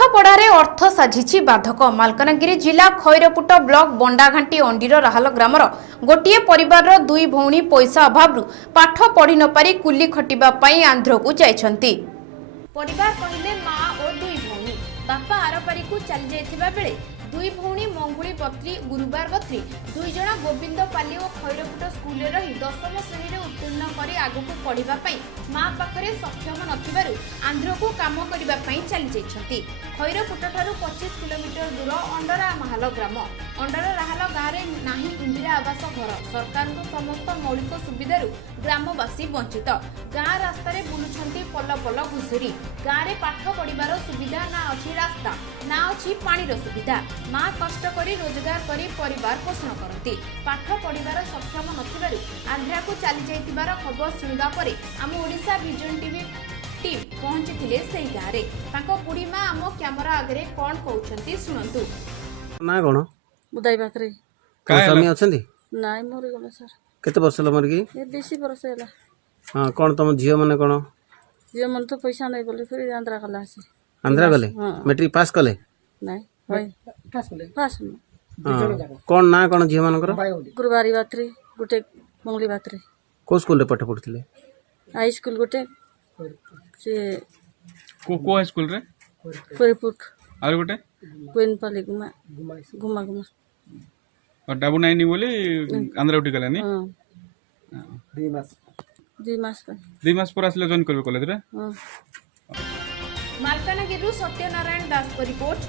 पाठपढ़ारे अर्थ साझिछि बाधक। मालकानगिरी जिला खैरपुट block Bandaghati अंडीर Rahul grammar गोटे परिवार दुई भौणी पैसा अभाव पाठ पढ़ी न पारी कुली खटिबा पई आंध्र को जाइछंती। परिवार कहले मां और दुई भौणी बापा आरपारी को चली जाइथिबा बेले दुई भौणी मंगुली बत्री गुरुवार बत्री दुई जना गोविंदपाली और खैरपुट स्कूल रही 10म श्रेणी उत्तीर्ण कर आगु को पढ़ा माँ पाखरे सक्षम नथिबारु आंध्र को काम करबा पई चली जाइछंती। खैरपुट ठारू 25 किलोमीटर दूर अंडरा महाल ग्राम। अंडरा राहल गाँव में नाही इंदिरा आवास घर। सरकार को समस्त मौलिक सुविधारु ग्रामवासी वंचित। गाँ रास्ता रे बुलुछंती पल पल घुसुरी। गाँव में पाठ पढ़िबार सुविधा ना अछि रास्ता ना अछि पानीर सुविधा। माँ कष्ट करी रोजगार करी परिवार पोषण करती। पाठ पढ़िबार सक्षम नथिबारु आंध्रा को चली जाइतिबार खबर सुनिबा परे आम ओडिशा विजन टीवी टीम पहुंचीथिले सेही गाँव रे। तांको बुढ़ी माँ आम कैमरा आगे कोन कहउछंती सुनंतु। ना कोन बुदाई बाकरे काय स्वामी अछंती नाइ मोर गला सर केते वर्ष ल मरगी ए 20 वर्ष होला। हां कोन तुम झियो माने कोन जे मन तो पैसा नै बोले फिर आंध्रा गला आसी आंध्रा गले मैट्रिक पास कले नाइ होय पास कोन ना कोन झियो मानकर गुरुवारी बात्री गुटे मंगली बात्री को स्कूल रे पाठ पढुथिले हाई स्कूल गुटे से को हाई स्कूल रे खैरपुट और गुटे कोइनपाली गुमा गुमा गुमा और डाबू नाइनी बोली आंध्रा उठी गला नी 2 मास पर आसले जॉइन करबे कॉलेज रे। मालकानगिरी सत्य नारायण दास को रिपोर्ट।